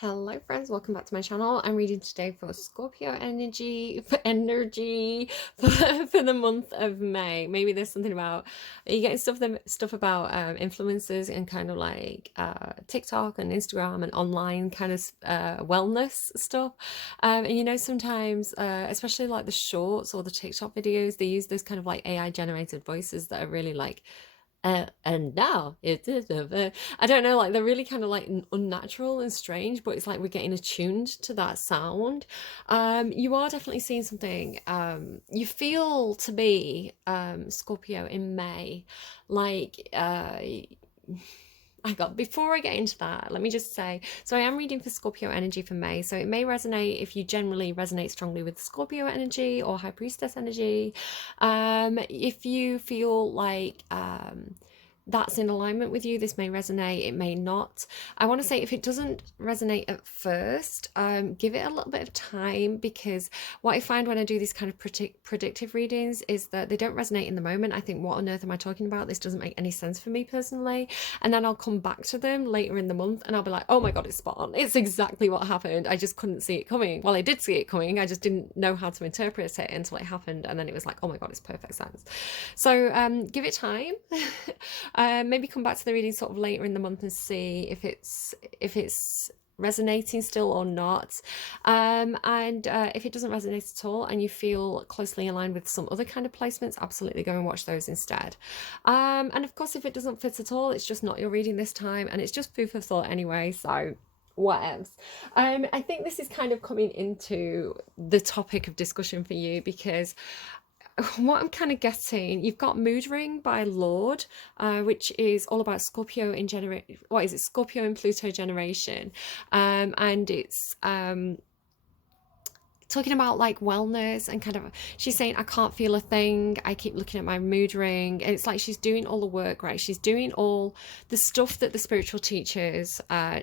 Hello friends, welcome back to my channel. I'm reading today for Scorpio energy for the month of May. Maybe there's something about, are you getting stuff about influencers and kind of like TikTok and Instagram and online kind of wellness stuff. And you know, sometimes especially like the shorts or the TikTok videos, they use those kind of like AI generated voices that are really like and now it is I don't know, like they're really kind of like unnatural and strange, but it's like we're getting attuned to that sound. You are definitely seeing something. You feel to be Scorpio in May, like before I get into that, let me just say, so I am reading for Scorpio energy for May, so it may resonate if you generally resonate strongly with Scorpio energy or High Priestess energy. If you feel like that's in alignment with you, this may resonate, it may not. I want to say if it doesn't resonate at first, give it a little bit of time, because what I find when I do these kind of predictive readings is that they don't resonate in the moment. I think, what on earth am I talking about? This doesn't make any sense for me personally. And then I'll come back to them later in the month and I'll be like, oh my God, it's spot on. It's exactly what happened. I just couldn't see it coming. Well, I did see it coming. I just didn't know how to interpret it until it happened. And then it was like, oh my God, it's perfect sense. So give it time. Maybe come back to the reading sort of later in the month and see if it's resonating still or not. And if it doesn't resonate at all and you feel closely aligned with some other kind of placements, absolutely go and watch those instead. And of course, if it doesn't fit at all, it's just not your reading this time, and it's just food for thought anyway, so what else? I think this is kind of coming into the topic of discussion for you, because what I'm kind of getting, you've got Mood Ring by Lorde, which is all about Scorpio in Scorpio and Pluto generation, and it's talking about like wellness and kind of, she's saying, I can't feel a thing, I keep looking at my mood ring. And it's like she's doing all the work, right? She's doing all the stuff that the spiritual teachers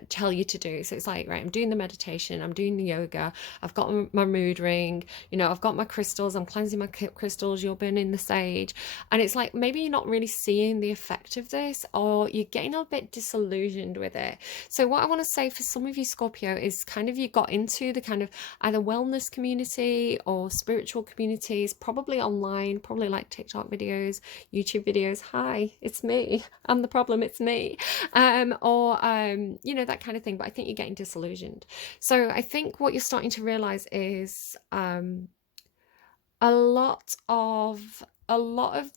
tell you to do. So it's like, right, I'm doing the meditation, I'm doing the yoga, I've got my mood ring, you know, I've got my crystals, I'm cleansing my crystals, you're burning the sage. And it's like, maybe you're not really seeing the effect of this, or you're getting a bit disillusioned with it. So what I want to say for some of you Scorpio is kind of, you got into the kind of either wellness community or spiritual communities, probably online, probably like TikTok videos, YouTube videos. Hi, it's me. I'm the problem, it's me. Or you know, that kind of thing. But I think you're getting disillusioned. So I think what you're starting to realize is a lot of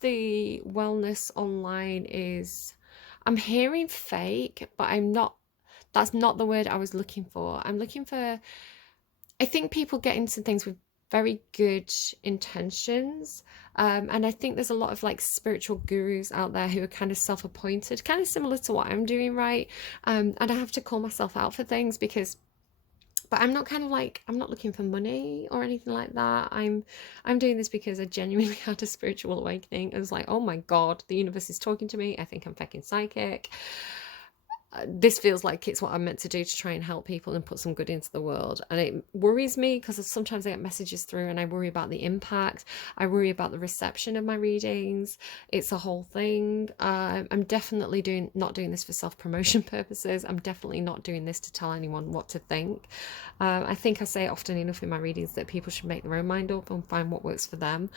the wellness online is, I'm hearing fake, but that's not the word I was looking for. I'm looking for, I think people get into things with very good intentions. And I think there's a lot of like spiritual gurus out there who are kind of self-appointed, kind of similar to what I'm doing, right? And I have to call myself out for things because, but I'm not kind of like, I'm not looking for money or anything like that. I'm doing this because I genuinely had a spiritual awakening. I was like, oh my God, the universe is talking to me. I think I'm fucking psychic. This feels like it's what I'm meant to do to try and help people and put some good into the world. And it worries me because sometimes I get messages through and I worry about the impact. I worry about the reception of my readings. It's a whole thing. I'm definitely not doing this for self-promotion purposes. I'm definitely not doing this to tell anyone what to think. I think I say often enough in my readings that people should make their own mind up and find what works for them.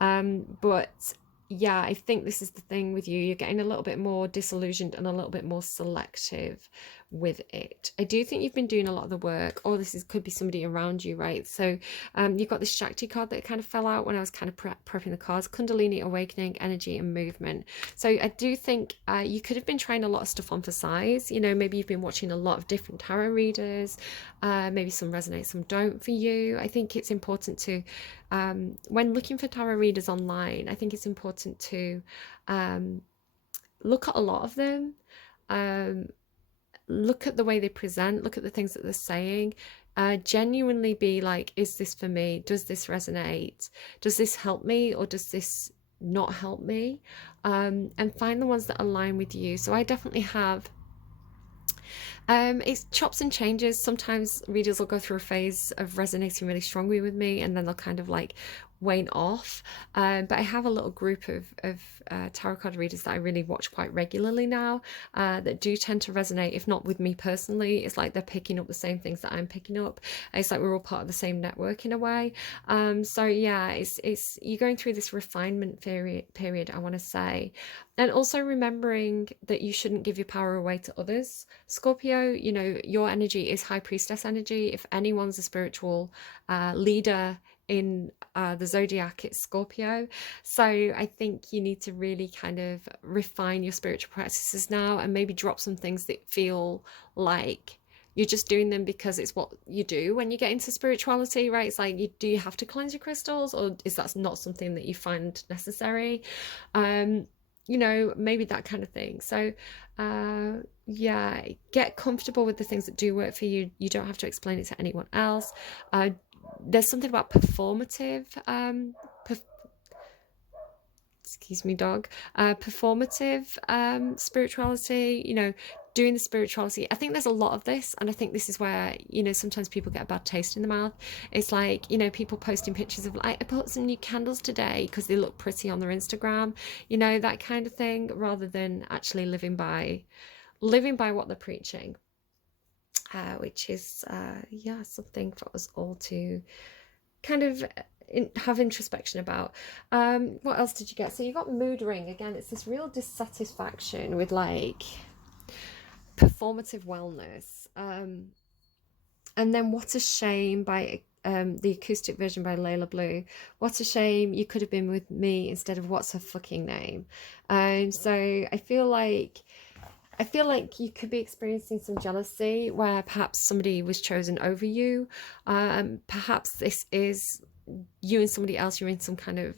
But yeah, I think this is the thing with you. You're getting a little bit more disillusioned and a little bit more selective with it. I do think you've been doing a lot of the work, or could be somebody around you, right? So you've got this Shakti card that kind of fell out when I was kind of prepping the cards: Kundalini, awakening, energy, and movement. So I do think you could have been trying a lot of stuff on for size. You know, maybe you've been watching a lot of different tarot readers. Maybe some resonate, some don't for you. I think it's important to, when looking for tarot readers online, I think it's important to look at a lot of them. Look at the way they present, look at the things that they're saying, genuinely be like, is this for me? Does this resonate? Does this help me, or does this not help me? And find the ones that align with you. So I definitely have, it's chops and changes. Sometimes readers will go through a phase of resonating really strongly with me, and then they'll kind of like wane off. But I have a little group of tarot card readers that I really watch quite regularly now, that do tend to resonate, if not with me personally, it's like they're picking up the same things that I'm picking up. It's like we're all part of the same network in a way. So yeah, it's you're going through this refinement period, I want to say. And also remembering that you shouldn't give your power away to others. Scorpio, you know, your energy is high priestess energy. If anyone's a spiritual leader in the zodiac, it's Scorpio. So I think you need to really kind of refine your spiritual practices now, and maybe drop some things that feel like you're just doing them because it's what you do when you get into spirituality, right? It's like, do you have to cleanse your crystals, or is that not something that you find necessary? You know, maybe that kind of thing. So yeah, get comfortable with the things that do work for you. You don't have to explain it to anyone else. There's something about performative excuse me, dog, performative spirituality, you know, doing the spirituality. I think there's a lot of this, and I think this is where, you know, sometimes people get a bad taste in the mouth. It's like, you know, people posting pictures of like, I bought some new candles today because they look pretty on their Instagram, you know, that kind of thing, rather than actually living by what they're preaching, which is yeah, something for us all to kind of have introspection about. What else did you get? So you got mood ring again. It's this real dissatisfaction with like performative wellness, and then what a shame by the acoustic version by Leyla Blue. What a shame you could have been with me instead of what's her fucking name. So I feel like you could be experiencing some jealousy where perhaps somebody was chosen over you. Perhaps this is you and somebody else. You're in some kind of,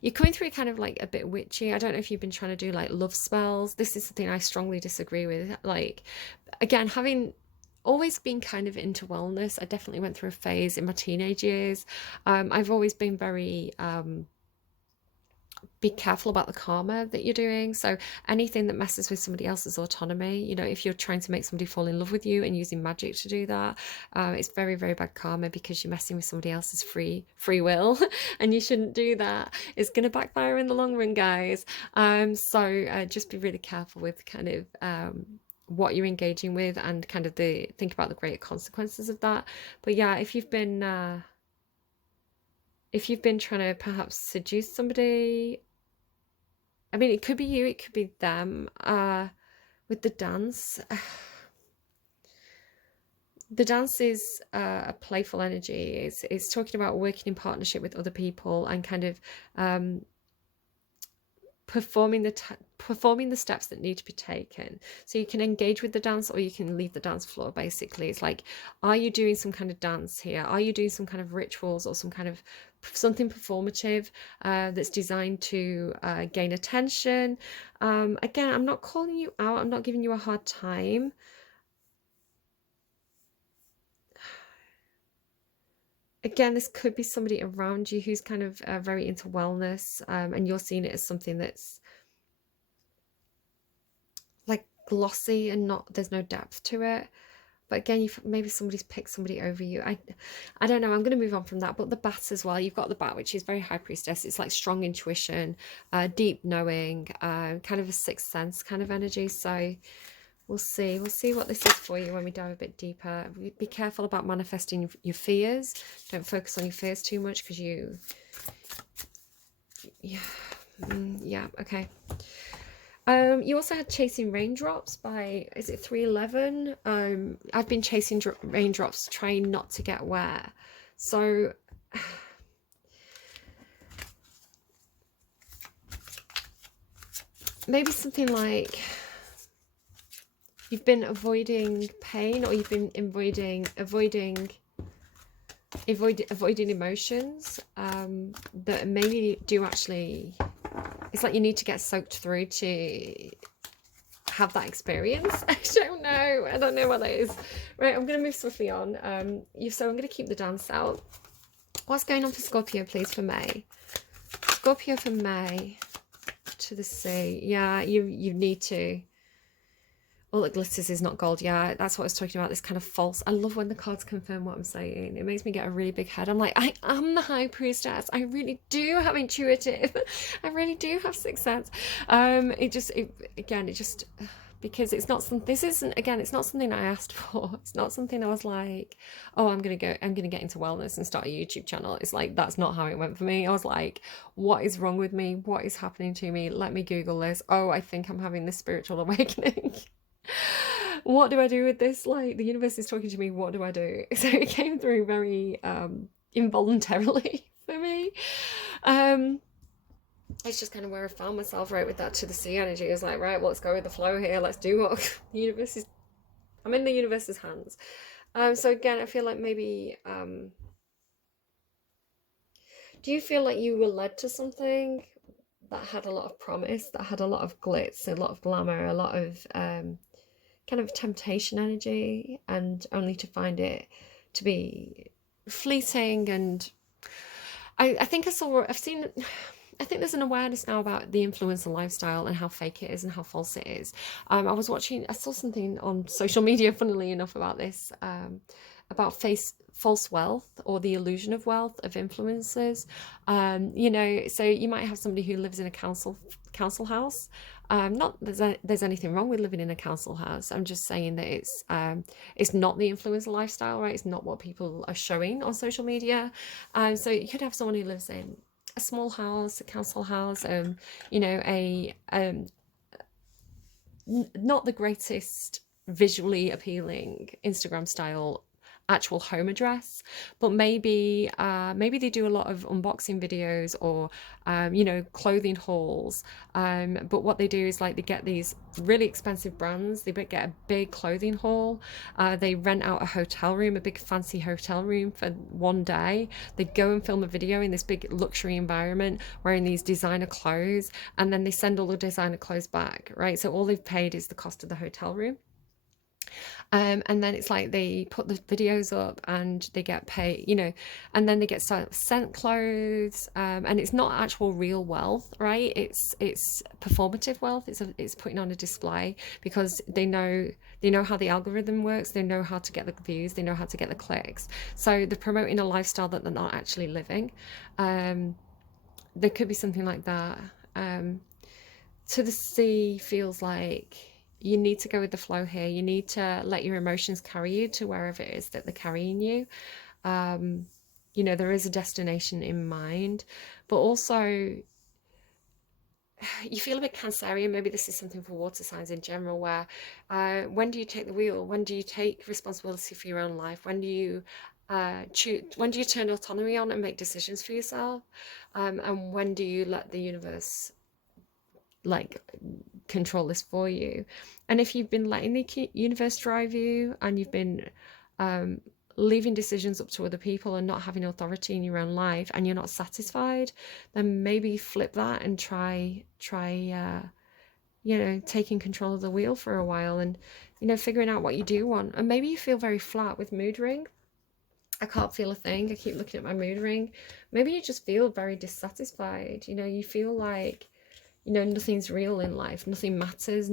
you're coming through kind of like a bit witchy. I don't know if you've been trying to do like love spells. This is something I strongly disagree with. Like, again, having always been kind of into wellness, I definitely went through a phase in my teenage years. I've always been very be careful about the karma that you're doing. So anything that messes with somebody else's autonomy, you know, if you're trying to make somebody fall in love with you and using magic to do that, it's very, very bad karma, because you're messing with somebody else's free will and you shouldn't do that. It's going to backfire in the long run, guys. So just be really careful with kind of what you're engaging with, and kind of think about the greater consequences of that. But yeah, if you've been trying to perhaps seduce somebody, I mean, it could be you, it could be them. With the dance, the dance is a playful energy. It's talking about working in partnership with other people, and kind of performing the steps that need to be taken. So you can engage with the dance, or you can leave the dance floor. Basically, it's like, are you doing some kind of dance here? Are you doing some kind of rituals, or some kind of something performative that's designed to gain attention? Again, I'm not calling you out, I'm not giving you a hard time. Again, this could be somebody around you who's kind of very into wellness, and you're seeing it as something that's like glossy and there's no depth to it. But again, maybe somebody's picked somebody over you. I don't know. I'm going to move on from that. But the bat as well. You've got the bat, which is very high priestess. It's like strong intuition, deep knowing, kind of a sixth sense kind of energy. So we'll see what this is for you when we dive a bit deeper. Be careful about manifesting your fears. Don't focus on your fears too much, because yeah, okay. You also had Chasing Raindrops by, is it 311? I've been chasing raindrops, trying not to get wet. So maybe something like you've been avoiding pain, or you've been avoiding emotions that maybe do actually, it's like you need to get soaked through to have that experience. I don't know what that is. Right, I'm going to move swiftly on. So I'm going to keep the dance out. What's going on for Scorpio, please, for May? Scorpio for May, to the sea. Yeah, you need to. all that glitters is not gold. Yeah, that's what I was talking about. This kind of false. I love when the cards confirm what I'm saying. It makes me get a really big head. I'm like, I am the high priestess. I really do have intuitive. I really do have sixth sense. It just because it's not some. This isn't again. It's not something I asked for. It's not something I was like, oh, I'm gonna get into wellness and start a YouTube channel. It's like that's not how it went for me. I was like, what is wrong with me? What is happening to me? Let me Google this. Oh, I think I'm having this spiritual awakening. What do I do with this? Like, the universe is talking to me, what do I do? So it came through very involuntarily for me. It's just kind of where I found myself, right, with that to the sea energy. It's like, right, well, let's go with the flow here. Let's do what the universe is. I'm in the universe's hands. So again, I feel like maybe do you feel like you were led to something that had a lot of promise, that had a lot of glitz, a lot of glamour, a lot of kind of temptation energy, and only to find it to be fleeting? And I think I've seen, I think there's an awareness now about the influencer lifestyle and how fake it is and how false it is. I saw something on social media, funnily enough, about this, about false wealth, or the illusion of wealth of influencers. So you might have somebody who lives in a council house. Not there's anything wrong with living in a council house. I'm just saying that it's not the influencer lifestyle, right? It's not what people are showing on social media. So you could have someone who lives in a small house, a council house, not the greatest visually appealing Instagram style actual home address, but maybe they do a lot of unboxing videos, or clothing hauls, but what they do is, like, they get these really expensive brands, they get a big clothing haul, they rent out a hotel room, a big fancy hotel room for one day, they go and film a video in this big luxury environment wearing these designer clothes, and then they send all the designer clothes back, right? So all they've paid is the cost of the hotel room. And then it's like they put the videos up and they get paid, and then they get sent clothes, and it's not actual real wealth, right? It's performative wealth. It's putting on a display, because they know how the algorithm works. They know how to get the views. They know how to get the clicks. So they're promoting a lifestyle that they're not actually living. There could be something like that. To the sea feels like you need to go with the flow here. You need to let your emotions carry you to wherever it is that they're carrying you. There is a destination in mind, but also you feel a bit Cancerian. Maybe this is something for water signs in general, where when do you take the wheel? When do you take responsibility for your own life? When do you when do you turn autonomy on and make decisions for yourself? And when do you let the universe, like, control this for you? And if you've been letting the universe drive you, and you've been leaving decisions up to other people and not having authority in your own life, and you're not satisfied, then maybe flip that and try taking control of the wheel for a while, and figuring out what you do want. And maybe you feel very flat with mood ring. I can't feel a thing. I keep looking at my mood ring. Maybe you just feel very dissatisfied. You feel like nothing's real in life, nothing matters,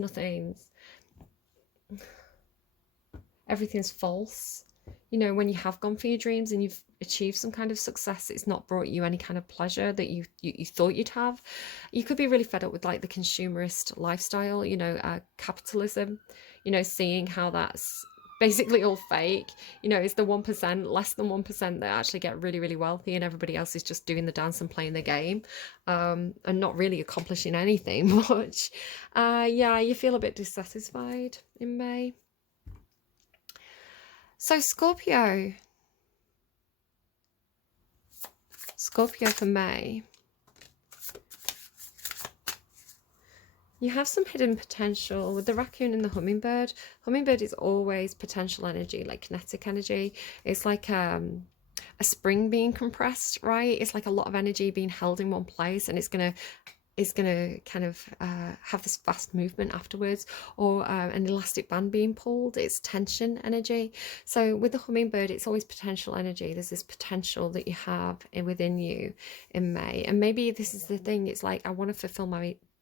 everything's false. When you have gone for your dreams and you've achieved some kind of success, it's not brought you any kind of pleasure that you thought you'd have. You could be really fed up with, like, the consumerist lifestyle, capitalism, seeing how that's basically all fake. It's the 1%, less than 1% that actually get really, really wealthy, and everybody else is just doing the dance and playing the game, and not really accomplishing anything much. You feel a bit dissatisfied in May. So Scorpio for May. You have some hidden potential with the raccoon and the hummingbird. Hummingbird is always potential energy, like kinetic energy. It's like a spring being compressed, right? It's like a lot of energy being held in one place, and it's gonna kind of have this fast movement afterwards, or an elastic band being pulled. It's tension energy. So with the hummingbird, it's always potential energy. There's this potential that you have within you in May, and maybe this is the thing. It's like, I want to fulfill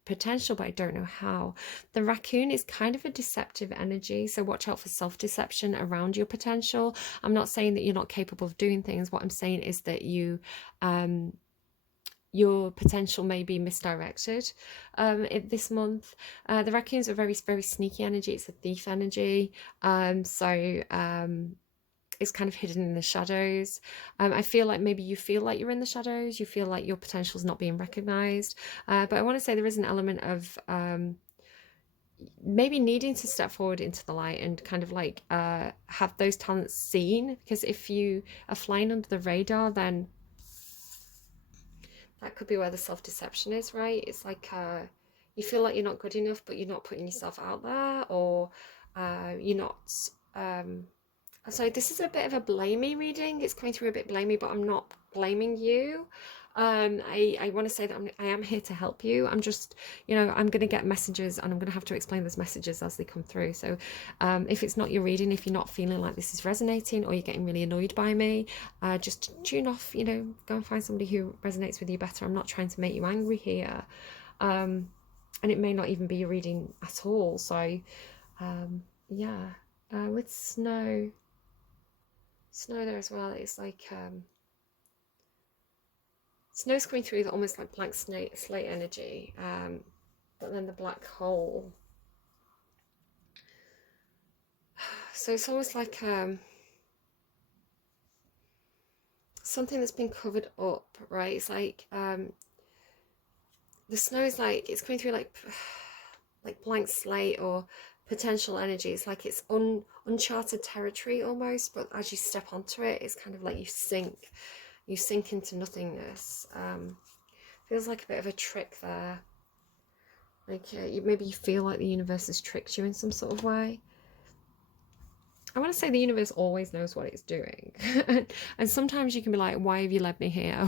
potential, but I don't know how. The raccoon is kind of a deceptive energy, so watch out for self-deception around your potential. I'm not saying that you're not capable of doing things. What I'm saying is that your potential may be misdirected this month. The raccoons are very, very sneaky energy. It's a thief energy. It's kind of hidden in the shadows. I feel like maybe you feel like you're in the shadows. You feel like your potential is not being recognized. But I want to say there is an element of maybe needing to step forward into the light and kind of like have those talents seen. Because if you are flying under the radar, then that could be where the self-deception is, right? It's like you feel like you're not good enough, but you're not putting yourself out there, or you're not so this is a bit of a blamey reading. It's coming through a bit blamey, but I'm not blaming you. I want to say that I am here to help you. I'm just, I'm going to get messages, and I'm going to have to explain those messages as they come through. So if it's not your reading, if you're not feeling like this is resonating, or you're getting really annoyed by me, just tune off, go and find somebody who resonates with you better. I'm not trying to make you angry here. And it may not even be your reading at all. So yeah, with snow there as well, it's like snow's coming through almost like blank slate energy, but then the black hole, so it's almost like something that's been covered up, right? It's like the snow is like, it's coming through like blank slate or potential energy. It's like it's uncharted territory almost, but as you step onto it, it's kind of like you sink into nothingness. Feels like a bit of a trick there, like maybe you feel like the universe has tricked you in some sort of way. I want to say the universe always knows what it's doing. And sometimes you can be like, why have you led me here?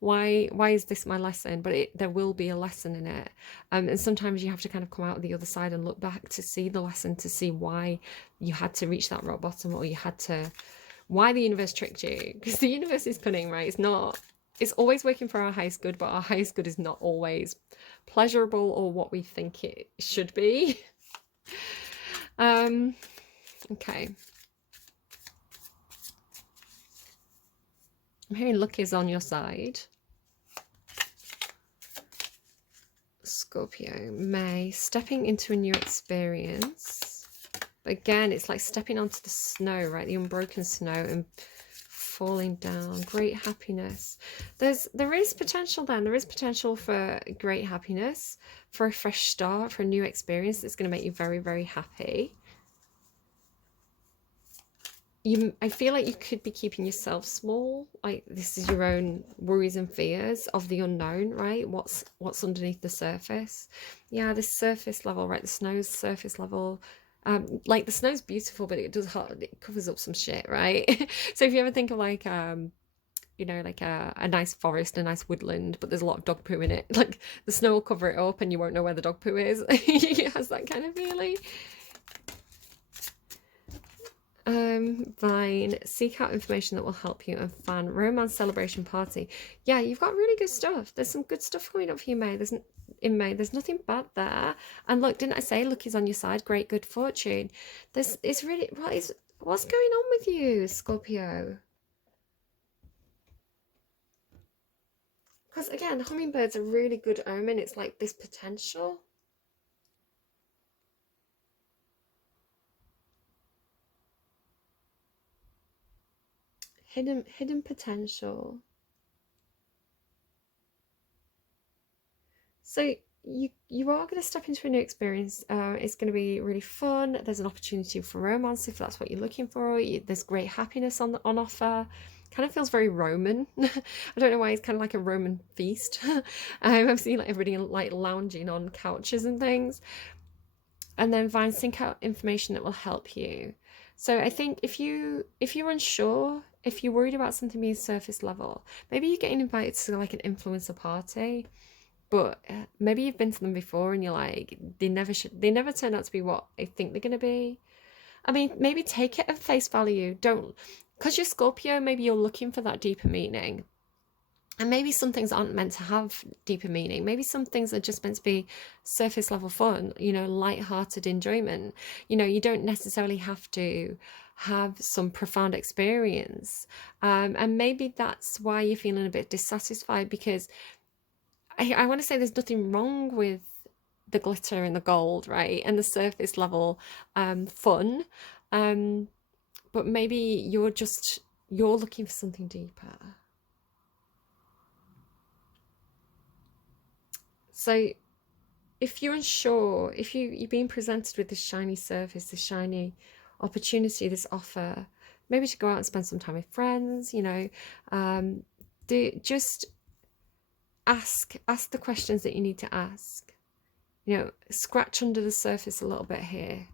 Why is this my lesson? But there will be a lesson in it. And sometimes you have to kind of come out of the other side and look back to see the lesson, to see why you had to reach that rock bottom, or why the universe tricked you. Because the universe is cunning, right? It's always working for our highest good, but our highest good is not always pleasurable or what we think it should be. Okay. I'm hearing luck is on your side. Scorpio, May, stepping into a new experience. But again, it's like stepping onto the snow, right? The unbroken snow and falling down. Great happiness. There is potential then. There is potential for great happiness, for a fresh start, for a new experience that's going to make you very, very happy. I feel like you could be keeping yourself small, like this is your own worries and fears of the unknown, right? What's underneath the surface. Yeah, this surface level, right? The snow's surface level. Like the snow's beautiful, but it covers up some shit, right? So if you ever think of like like a nice forest, a nice woodland, but there's a lot of dog poo in it, like the snow will cover it up and you won't know where the dog poo is. It has that kind of feeling. Vine, seek out information that will help you, and fan, romance, celebration, party. Yeah, you've got really good stuff. There's some good stuff coming up for you, May. There's nothing bad there. And look, didn't I say luck is on your side? Great, good fortune. It's really, what's going on with you, Scorpio? Because again, hummingbirds are really good omen. It's like this potential. Hidden potential. So you are going to step into a new experience. It's going to be really fun. There's an opportunity for romance if that's what you're looking for. There's great happiness on offer. Kind of feels very Roman. I don't know why it's kind of like a Roman feast. I've seen like everybody like lounging on couches and things. And then Vine, seek out information that will help you. So I think if you're unsure, if you're worried about something being surface level, maybe you're getting invited to like an influencer party, but maybe you've been to them before and you're like, they never turn out to be what I think they're going to be. I mean, maybe take it at face value. Don't, because you're Scorpio, maybe you're looking for that deeper meaning. And maybe some things aren't meant to have deeper meaning. Maybe some things are just meant to be surface level fun, you know, light-hearted enjoyment. You know, you don't necessarily have to have some profound experience. And maybe that's why you're feeling a bit dissatisfied, because I want to say there's nothing wrong with the glitter and the gold, right? And the surface level fun. Um, but maybe you're looking for something deeper. So if you're unsure, if you're being presented with this shiny surface, this shiny opportunity, this offer, maybe to go out and spend some time with friends, you know, do just ask the questions that you need to ask. You know, scratch under the surface a little bit here.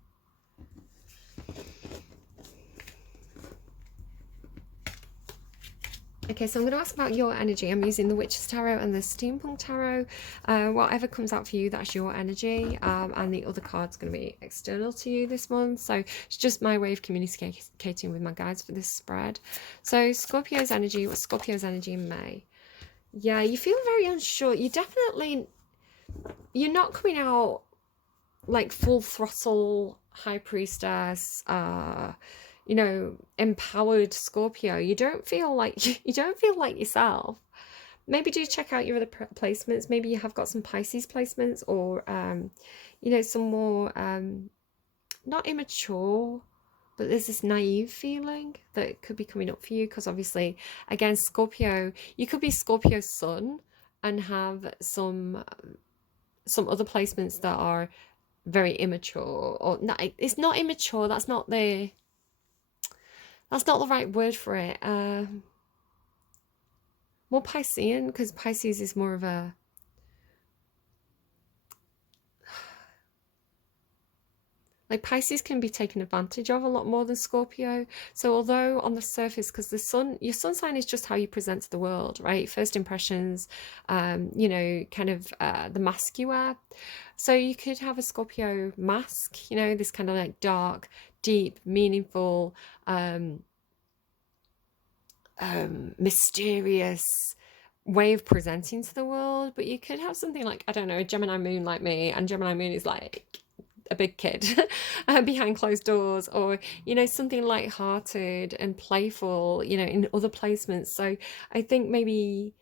Okay, so I'm going to ask about your energy. I'm using the Witch's Tarot and the Steampunk Tarot. Whatever comes out for you, that's your energy. And the other card's going to be external to you this month. So it's just my way of communicating with my guides for this spread. So Scorpio's energy, what's Scorpio's energy in May? Yeah, you feel very unsure. You're not coming out like full throttle high priestess, you know, empowered Scorpio. You don't feel like yourself. Maybe do check out your other placements. Maybe you have got some Pisces placements, or you know, some more not immature, but there's this naive feeling that could be coming up for you, because obviously, again, Scorpio, you could be Scorpio's sun and have some other placements that are very immature, or not. It's not immature, that's not the right word for it. More Piscean, because Pisces is more of a, like, Pisces can be taken advantage of a lot more than Scorpio. So although on the surface, because your sun sign is just how you present to the world, right? First impressions, you know, kind of the mask you wear. So you could have a Scorpio mask, you know, this kind of like dark, deep, meaningful, mysterious way of presenting to the world. But you could have something like, I don't know, a Gemini moon like me, and Gemini moon is like a big kid behind closed doors, or, you know, something light-hearted and playful, you know, in other placements. So I think maybe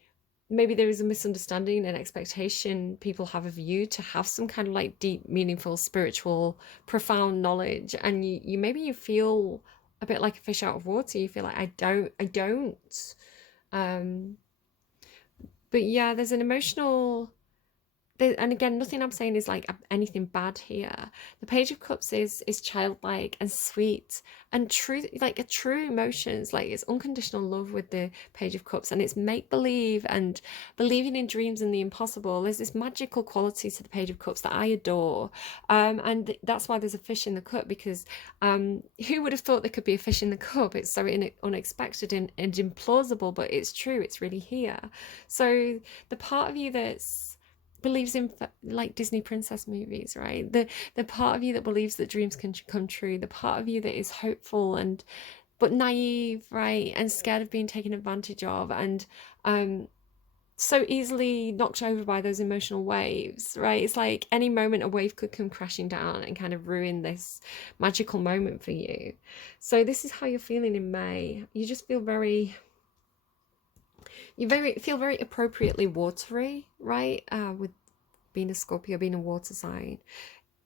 there is a misunderstanding and expectation people have of you to have some kind of like deep, meaningful, spiritual, profound knowledge, and you maybe you feel a bit like a fish out of water. You feel like I don't. Um, but yeah, there's an emotional, and again, nothing I'm saying is like anything bad here. The Page of Cups is childlike and sweet and true, like a true emotions. Like, it's unconditional love with the Page of Cups, and it's make believe and believing in dreams and the impossible. There's this magical quality to the Page of Cups that I adore, and that's why there's a fish in the cup, because who would have thought there could be a fish in the cup? It's so unexpected and implausible, but it's true. It's really here. So the part of you that's believes in like Disney princess movies, right? The part of you that believes that dreams can come true, the part of you that is hopeful and but naive, right? And scared of being taken advantage of, and so easily knocked over by those emotional waves, right? It's like any moment a wave could come crashing down and kind of ruin this magical moment for you. So this is how you're feeling in May. You just feel feel very appropriately watery, right? With being a Scorpio, being a water sign,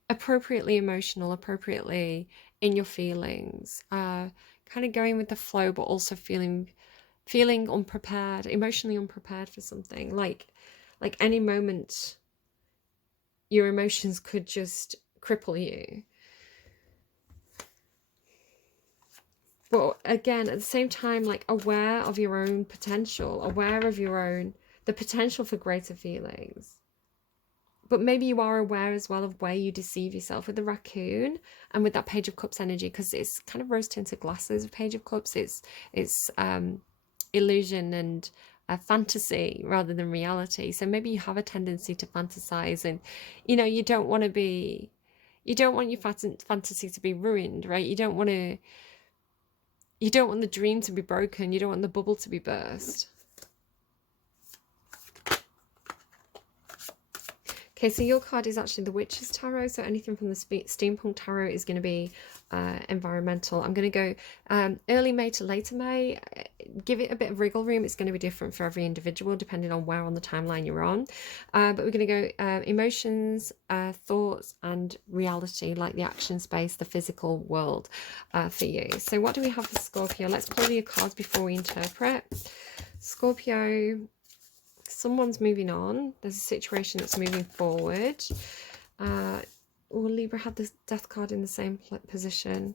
appropriately emotional, appropriately in your feelings, kind of going with the flow, but also feeling unprepared, emotionally unprepared for something. Like any moment, your emotions could just cripple you. But again, at the same time, like aware of your own potential, aware of the potential for greater feelings. But maybe you are aware as well of where you deceive yourself with the raccoon and with that Page of Cups energy, because it's kind of rose-tinted glasses of Page of Cups. It's illusion and fantasy rather than reality. So maybe you have a tendency to fantasize, and, you know, you don't want your fantasy to be ruined, right? You don't want the dream to be broken. You don't want the bubble to be burst. Okay, so your card is actually the Witch's Tarot. So anything from the Steampunk Tarot is going to be environmental. I'm going to go early May to later May. Give it a bit of wriggle room. It's going to be different for every individual depending on where on the timeline you're on. But we're going to go emotions, thoughts, and reality, like the action space, the physical world for you. So what do we have for Scorpio? Let's pull your cards before we interpret. Scorpio, someone's moving on. There's a situation that's moving forward. Or Libra had the Death card in the same position.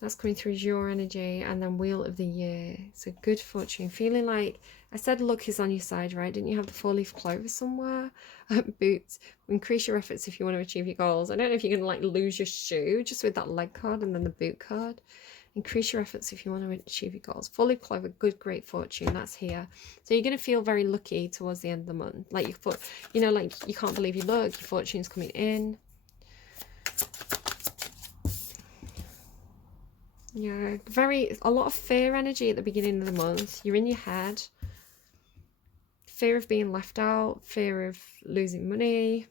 That's coming through as your energy. And then Wheel of the Year. So good fortune. Feeling like, I said luck is on your side, right? Didn't you have the 4-leaf clover somewhere? Boots. Increase your efforts if you want to achieve your goals. I don't know if you're going to like lose your shoe just with that leg card and then the boot card. Increase your efforts if you want to achieve your goals. 4-leaf clover, good, great fortune. That's here. So you're going to feel very lucky towards the end of the month. Like you know, like you can't believe your luck. Your fortune's coming in. Yeah, a lot of fear energy at the beginning of the month. You're in your head. Fear of being left out. Fear of losing money.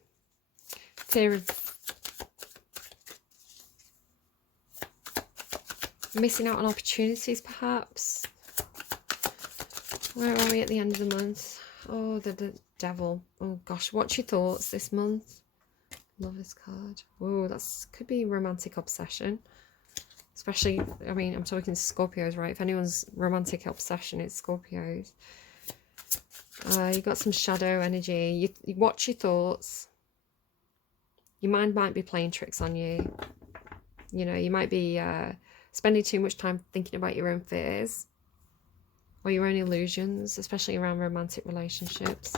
Fear of missing out on opportunities, perhaps. Where are we at the end of the month? Oh, the devil. Oh gosh, what's your thoughts this month? Lover's card. Oh, that's could be romantic obsession. Especially, I mean, I'm talking Scorpios, right? If anyone's romantic obsession, it's Scorpios. You got some shadow energy. You watch your thoughts. Your mind might be playing tricks on you. You know, you might be spending too much time thinking about your own fears or your own illusions, especially around romantic relationships.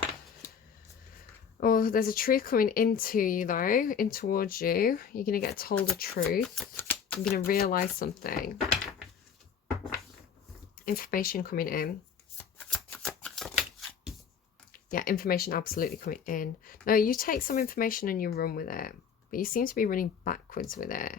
Oh, there's a truth coming into you, though, in towards you. You're going to get told a truth. You're going to realise something. Information coming in. Yeah, information absolutely coming in. Now, you take some information and you run with it, but you seem to be running backwards with it.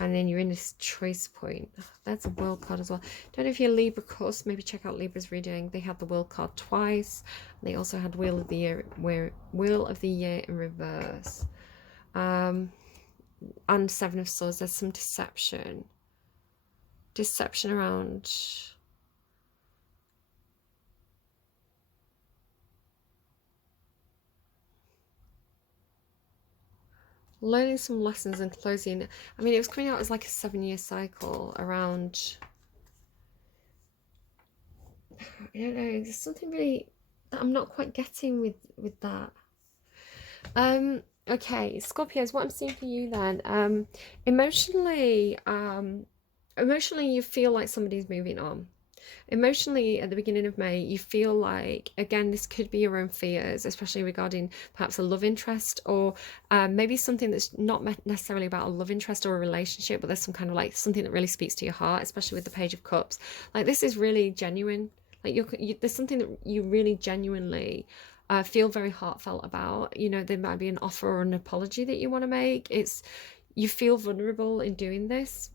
And then you're in this choice point. That's a World card as well. Don't know if you're Libra cusp. Maybe check out Libra's reading. They had the World card twice. They also had Wheel of the Year, Wheel of the Year in reverse. And Seven of Swords. There's some deception. Deception around learning some lessons and closing. I mean, it was coming out as like a 7-year cycle around. I don't know. There's something really that I'm not quite getting with that. Okay, Scorpios, what I'm seeing for you then, emotionally you feel like somebody's moving on. Emotionally, at the beginning of May, you feel like, again, this could be your own fears, especially regarding perhaps a love interest, or maybe something that's not necessarily about a love interest or a relationship, but there's some kind of like something that really speaks to your heart, especially with the Page of Cups. Like, this is really genuine. Like, there's something that you really genuinely feel very heartfelt about. You know, there might be an offer or an apology that you want to make. You feel vulnerable in doing this.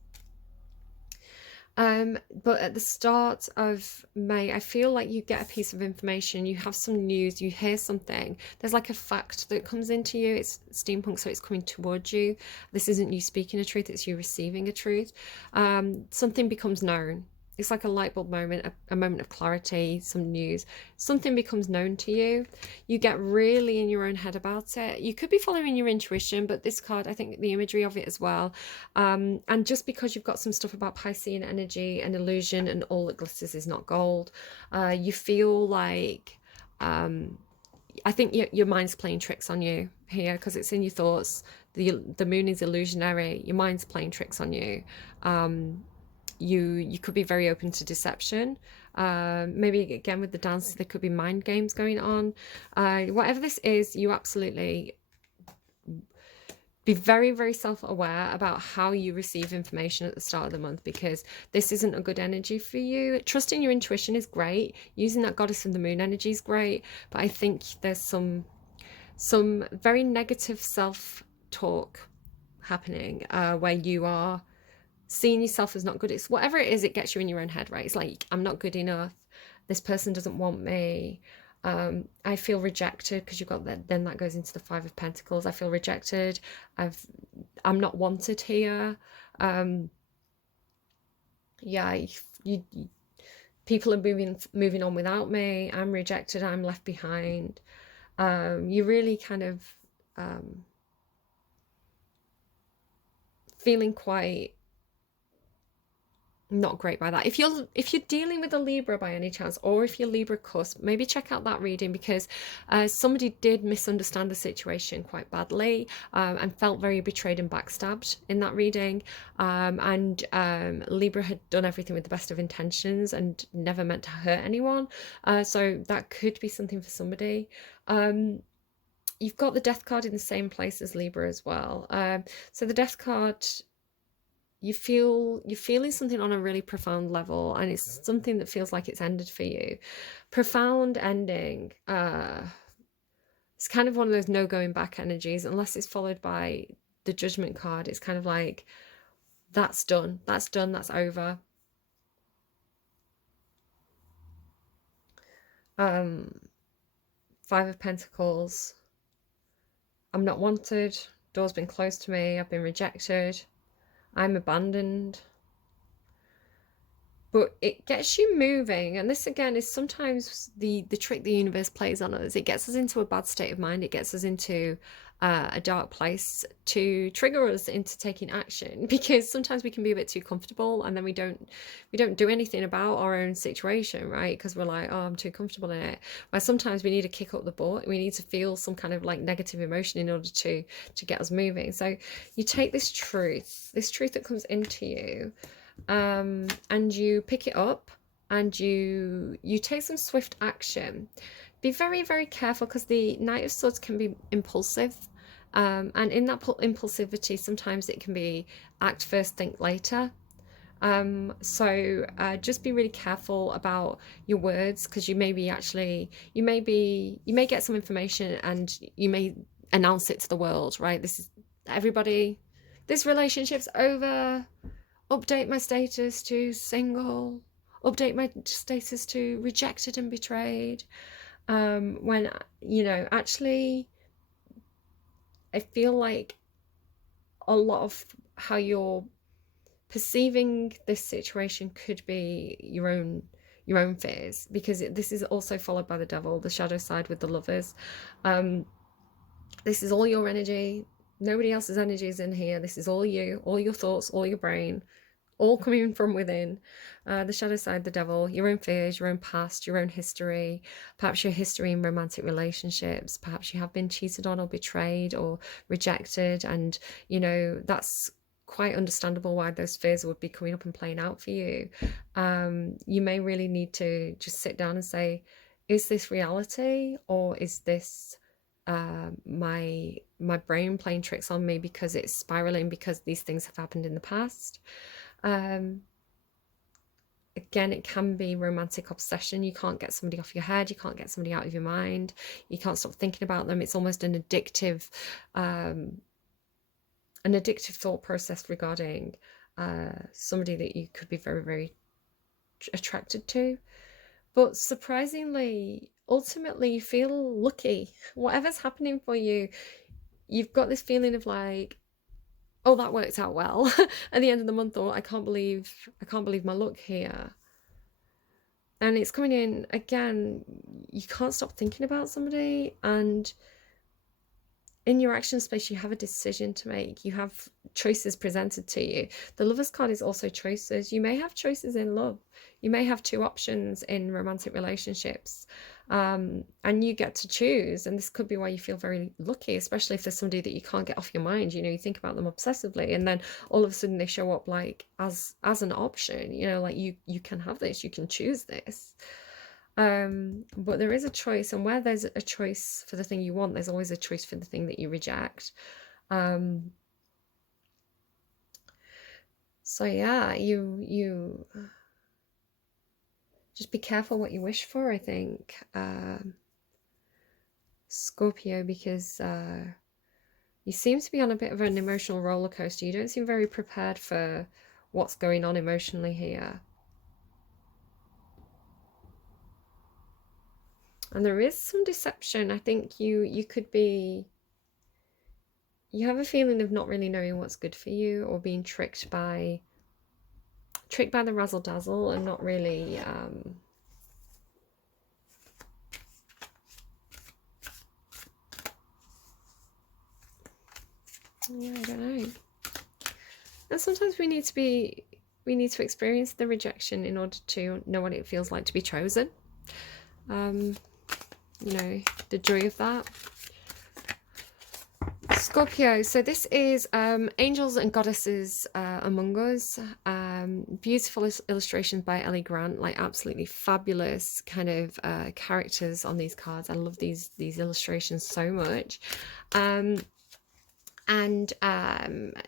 But at the start of May, I feel like you get a piece of information, you have some news, you hear something. There's like a fact that comes into you. It's steampunk, so it's coming towards you. This isn't you speaking a truth, it's you receiving a truth. Something becomes known. It's like a light bulb moment, a moment of clarity, some news. Something becomes known to you. You get really in your own head about it. You could be following your intuition, but this card, I think the imagery of it as well. And just because you've got some stuff about Piscean energy and illusion and all that glitters is not gold, you feel like, I think your mind's playing tricks on you here because it's in your thoughts. The moon is illusionary. Your mind's playing tricks on you. You could be very open to deception. Maybe again with the dance, there could be mind games going on. Whatever this is, you absolutely be very, very self-aware about how you receive information at the start of the month, because this isn't a good energy for you. Trusting your intuition is great. Using that Goddess of the Moon energy is great, but I think there's some very negative self-talk happening where you are seeing yourself as not good. It's whatever it is, it gets you in your own head, right? It's like, I'm not good enough. this person doesn't want me. I feel rejected, because you've got that, then that goes into the Five of Pentacles. I feel rejected. I'm not wanted here. Yeah, people are moving on without me. I'm rejected. I'm left behind. You really kind of feeling quite not great by that. If you're dealing with a Libra by any chance, or if you're Libra cusp, maybe check out that reading, because somebody did misunderstand the situation quite badly, and felt very betrayed and backstabbed in that reading, and Libra had done everything with the best of intentions and never meant to hurt anyone, so that could be something for somebody. You've got the Death card in the same place as Libra as well. So the Death card, you're feeling something on a really profound level, and it's something that feels like it's ended for you. Profound ending. It's kind of one of those no going back energies, unless it's followed by the Judgment card. It's kind of like, that's done, that's over. Five of Pentacles. I'm not wanted. Door's been closed to me. I've been rejected. I'm abandoned. But it gets you moving, and this again is sometimes the trick the universe plays on us. It gets us into a bad state of mind. It gets us into a dark place to trigger us into taking action, because sometimes we can be a bit too comfortable, and then we don't do anything about our own situation, right? Because we're like, oh, I'm too comfortable in it. Where sometimes we need to kick up the butt. We need to feel some kind of like negative emotion in order to get us moving. So you take this truth that comes into you, and you pick it up, and you take some swift action. Be very, very careful, because the Knight of Swords can be impulsive, and in that impulsivity sometimes it can be act first, think later. So just be really careful about your words, because you may get some information and you may announce it to the world, right? This is everybody, this relationship's over. Update my status to single. Update my status to rejected and betrayed. When, actually, I feel like a lot of how you're perceiving this situation could be your own fears, because this is also followed by the Devil, the shadow side with the Lovers. This is all your energy. Nobody else's energy is in here. This is all you, all your thoughts, all your brain, all coming from within. The shadow side, the Devil, your own fears, your own past, your own history, perhaps your history in romantic relationships. Perhaps you have been cheated on or betrayed or rejected, and that's quite understandable why those fears would be coming up and playing out for you. You may really need to just sit down and say, is this reality, or is this my brain playing tricks on me because it's spiraling because these things have happened in the past? Again, it can be romantic obsession. You can't get somebody off your head. You can't get somebody out of your mind. You can't stop thinking about them. It's almost an addictive thought process regarding somebody that you could be very, very attracted to. But surprisingly, ultimately, you feel lucky. Whatever's happening for you, you've got this feeling of like, oh, that worked out well at the end of the month, or I can't believe my luck here. And it's coming in again, you can't stop thinking about somebody, and in your action space you have a decision to make. You have choices presented to you. The Lovers card is also choices. You may have choices in love. You may have two options in romantic relationships, and you get to choose. And this could be why you feel very lucky, especially if there's somebody that you can't get off your mind. You think about them obsessively, and then all of a sudden they show up like as an option. Like you can have this, you can choose this. But there is a choice, and where there's a choice for the thing you want, there's always a choice for the thing that you reject. So yeah, you just be careful what you wish for, I think, Scorpio, because you seem to be on a bit of an emotional roller coaster. You don't seem very prepared for what's going on emotionally here. And there is some deception. I think you could be, you have a feeling of not really knowing what's good for you, or being tricked by the razzle dazzle, and not really yeah, I don't know. And sometimes we need to experience the rejection in order to know what it feels like to be chosen. You know, the joy of that. Scorpio, so this is Angels and Goddesses Among Us. Beautiful illustrations by Ellie Grant, like absolutely fabulous kind of characters on these cards. I love these illustrations so much. And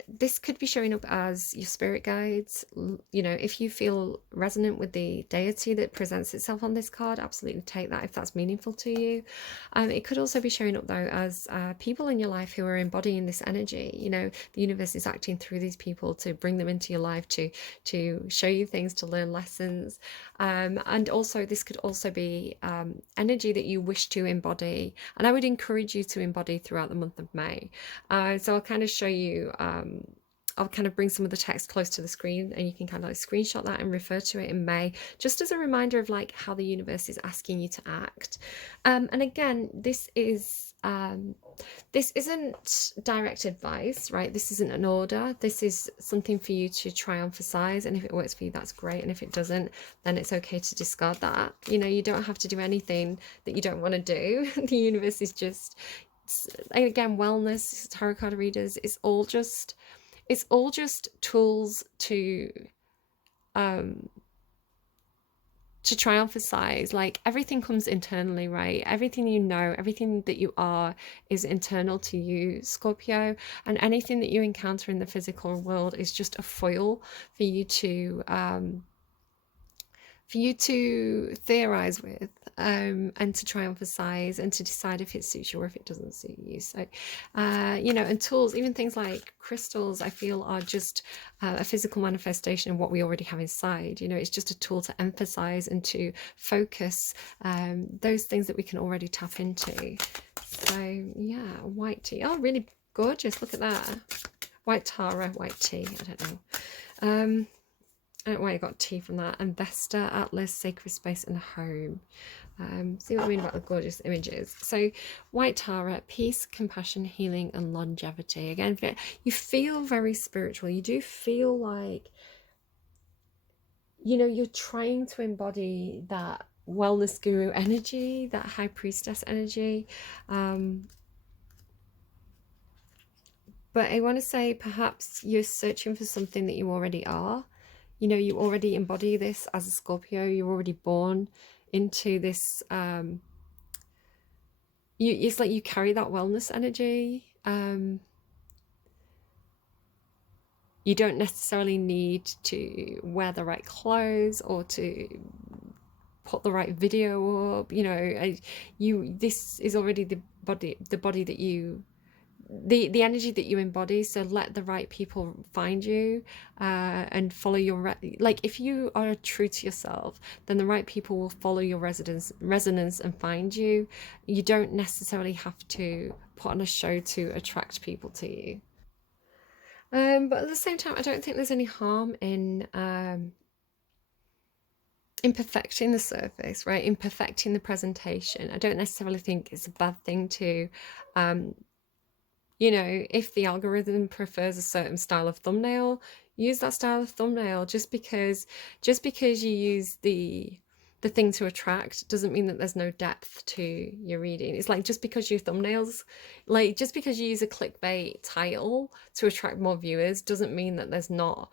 this could be showing up as your spirit guides. You know, if you feel resonant with the deity that presents itself on this card, absolutely take that if that's meaningful to you. It could also be showing up though as people in your life who are embodying this energy. You know, the universe is acting through these people to bring them into your life, to show you things, to learn lessons. And also this could also be energy that you wish to embody, and I would encourage you to embody throughout the month of May. So I'll kind of show you, I'll kind of bring some of the text close to the screen, and you can kind of like screenshot that and refer to it in May, just as a reminder of like how the universe is asking you to act. And again, this isn't direct advice, right? This isn't an order. This is something for you to try and emphasize, and if it works for you, that's great, and if it doesn't, then it's okay to discard that. You know, you don't have to do anything that you don't want to do. The universe is just, again, wellness, tarot card readers, it's all just tools to try and emphasize. Like, everything comes internally, right? Everything you know, everything that you are is internal to you, Scorpio, and anything that you encounter in the physical world is just a foil for you to theorize with, and to try and emphasize, and to decide if it suits you or if it doesn't suit you. So you know, and tools, even things like crystals, I feel are just a physical manifestation of what we already have inside. You know, it's just a tool to emphasize and to focus those things that we can already tap into. So yeah, white tea, oh really gorgeous, look at that. White Tara, white tea, I don't know. I don't know why I got tea from that. Investor, Atlas, Sacred Space and Home. See what I mean about the gorgeous images. So White Tara, peace, compassion, healing and longevity. Again, you feel very spiritual. You do feel like, you know, you're trying to embody that wellness guru energy, that high priestess energy. But I want to say perhaps you're searching for something that you already are. You know, you already embody this as a Scorpio. You're already born into this. It's like you carry that wellness energy. You don't necessarily need to wear the right clothes or to put the right video up. You know, this is already the body that you. The energy that you embody. So let the right people find you and follow your like, if you are true to yourself, then the right people will follow your resonance and find you. You don't necessarily have to put on a show to attract people to you. But at the same time, I don't think there's any harm in perfecting the surface, right? In perfecting the presentation. I don't necessarily think it's a bad thing to you know, if the algorithm prefers a certain style of thumbnail, use that style of thumbnail. Just because you use the thing to attract doesn't mean that there's no depth to your reading. It's like, just because your thumbnails, like just because you use a clickbait title to attract more viewers doesn't mean that there's not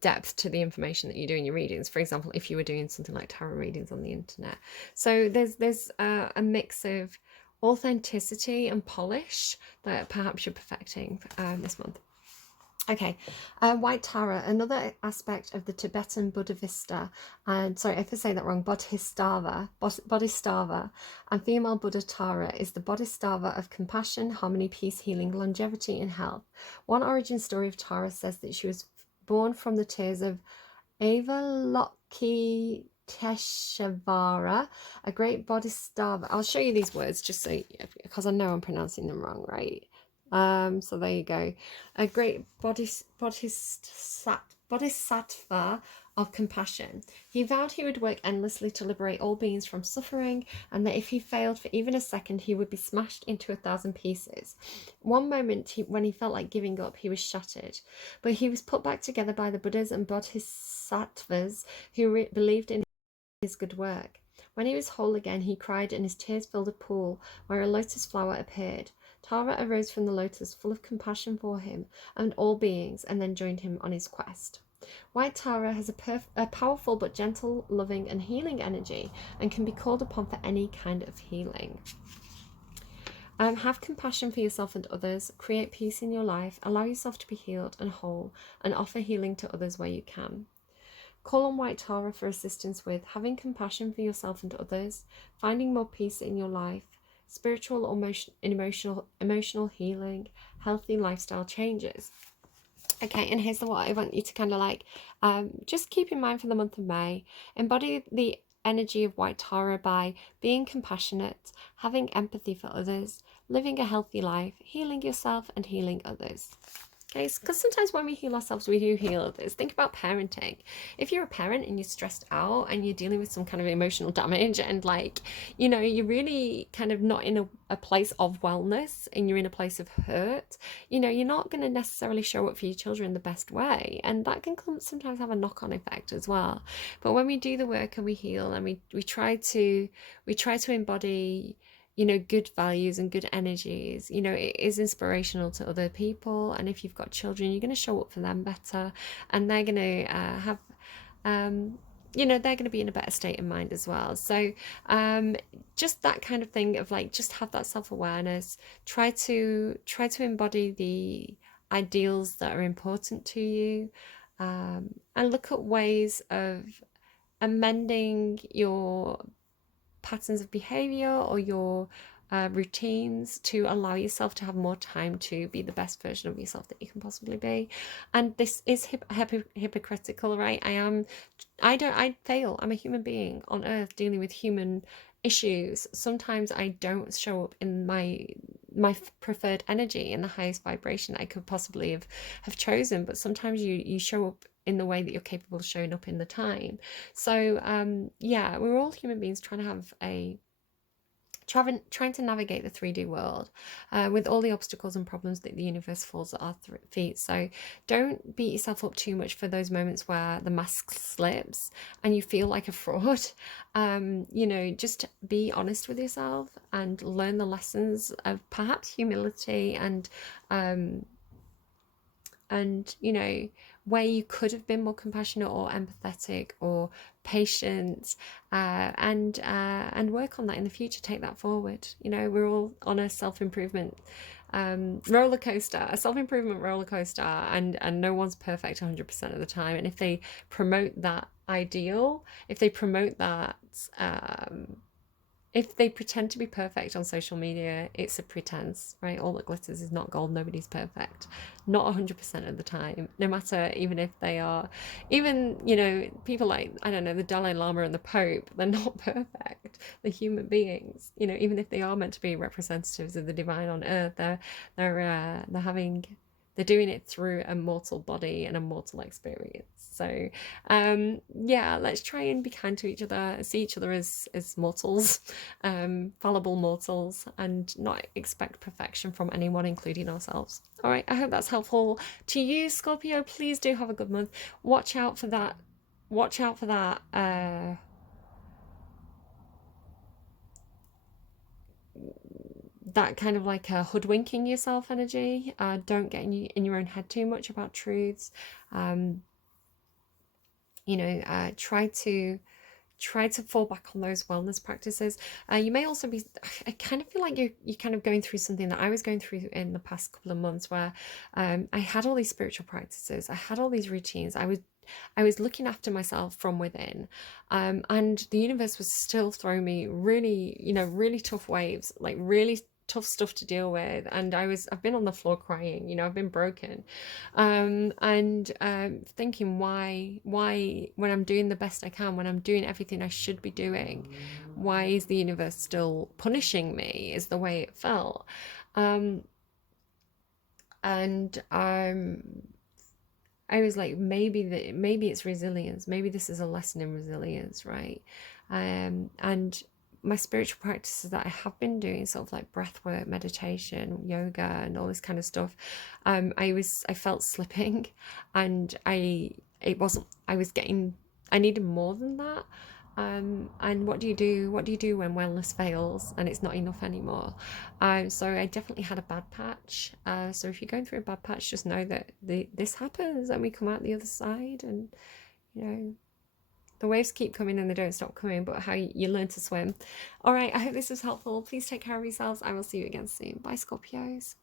depth to the information that you do in your readings. For example, if you were doing something like tarot readings on the internet. So there's a mix of authenticity and polish that perhaps you're perfecting this month. Okay, White Tara, another aspect of the Tibetan Bodhisattva, and sorry if I say that wrong, Bodhisattva, and female Buddha Tara is the Bodhisattva of compassion, harmony, peace, healing, longevity, and health. One origin story of Tara says that she was born from the tears of Avalokiteshvara, Teshvara, a great bodhisattva. I'll show you these words just so, because I know I'm pronouncing them wrong, right? So there you go. A great bodhisattva of compassion. He vowed he would work endlessly to liberate all beings from suffering, and that if he failed for even a second, he would be smashed into 1,000 pieces. One moment, when he felt like giving up, he was shattered, but he was put back together by the Buddhas and bodhisattvas who believed in his good work. When he was whole again, he cried, and his tears filled a pool where a lotus flower appeared. Tara arose from the lotus, full of compassion for him and all beings, and then joined him on his quest. White Tara has a powerful but gentle, loving, and healing energy, and can be called upon for any kind of healing. Have compassion for yourself and others, create peace in your life, allow yourself to be healed and whole, and offer healing to others where you can. Call on White Tara for assistance with having compassion for yourself and others, finding more peace in your life, spiritual or emotional healing, healthy lifestyle changes. Okay, and here's what I want you to kind of like just keep in mind for the month of May. Embody the energy of White Tara by being compassionate, having empathy for others, living a healthy life, healing yourself and healing others. Okay, because sometimes when we heal ourselves, we do heal others. Think about parenting. If you're a parent and you're stressed out and you're dealing with some kind of emotional damage and like, you know, you're really kind of not in a place of wellness and you're in a place of hurt, you know, you're not going to necessarily show up for your children the best way. And that can sometimes have a knock-on effect as well. But when we do the work and we heal and we try to embody, you know, good values and good energies, you know, it is inspirational to other people. And if you've got children, you're going to show up for them better, and they're going to have you know, they're going to be in a better state of mind as well. So just that kind of thing of like, just have that self-awareness, try to embody the ideals that are important to you, and look at ways of amending your patterns of behavior or your routines to allow yourself to have more time to be the best version of yourself that you can possibly be. And this is hypocritical, right? I fail. I'm a human being on earth dealing with human issues. Sometimes I don't show up in my preferred energy, in the highest vibration I could possibly have chosen, but sometimes you show up in the way that you're capable of showing up in the time. So yeah, we're all human beings trying to navigate the 3D world with all the obstacles and problems that the universe falls at our feet. So don't beat yourself up too much for those moments where the mask slips and you feel like a fraud. You know, just be honest with yourself and learn the lessons of perhaps humility and you know, where you could have been more compassionate or empathetic or patient, and work on that in the future. Take that forward. You know, we're all on a self-improvement roller coaster, a self-improvement roller coaster, and no one's perfect 100% of the time. And if they promote that ideal, if they promote that if they pretend to be perfect on social media, it's a pretense, right? All that glitters is not gold. Nobody's perfect. Not 100% of the time. No matter, even if they are, even, you know, people like, I don't know, the Dalai Lama and the Pope, they're not perfect. They're human beings. You know, even if they are meant to be representatives of the divine on earth, they're doing it through a mortal body and a mortal experience. So yeah, let's try and be kind to each other, see each other as mortals, fallible mortals, and not expect perfection from anyone, including ourselves. All right, I hope that's helpful to you, Scorpio. Please do have a good month. Watch out for that that kind of like a hoodwinking yourself energy. Don't get in your own head too much about truths. You know, try to fall back on those wellness practices. You may also be, I kind of feel like you're kind of going through something that I was going through in the past couple of months, where I had all these spiritual practices, I had all these routines, I was looking after myself from within, and the universe was still throwing me really, you know, really tough waves, like really tough stuff to deal with, and I've been on the floor crying, you know, I've been broken, and thinking, why when I'm doing the best I can, when I'm doing everything I should be doing, why is the universe still punishing me, is the way it felt. And I was like, maybe it's resilience. Maybe this is a lesson in resilience, right? And my spiritual practices that I have been doing, sort of like breath work, meditation, yoga, and all this kind of stuff, I felt slipping, and it wasn't. I needed more than that. And what do you do? What do you do when wellness fails and it's not enough anymore? So I definitely had a bad patch. So if you're going through a bad patch, just know that this happens and we come out the other side, and you know, the waves keep coming and they don't stop coming, but how you learn to swim. All right, I hope this was helpful. Please take care of yourselves. I will see you again soon. Bye, Scorpios.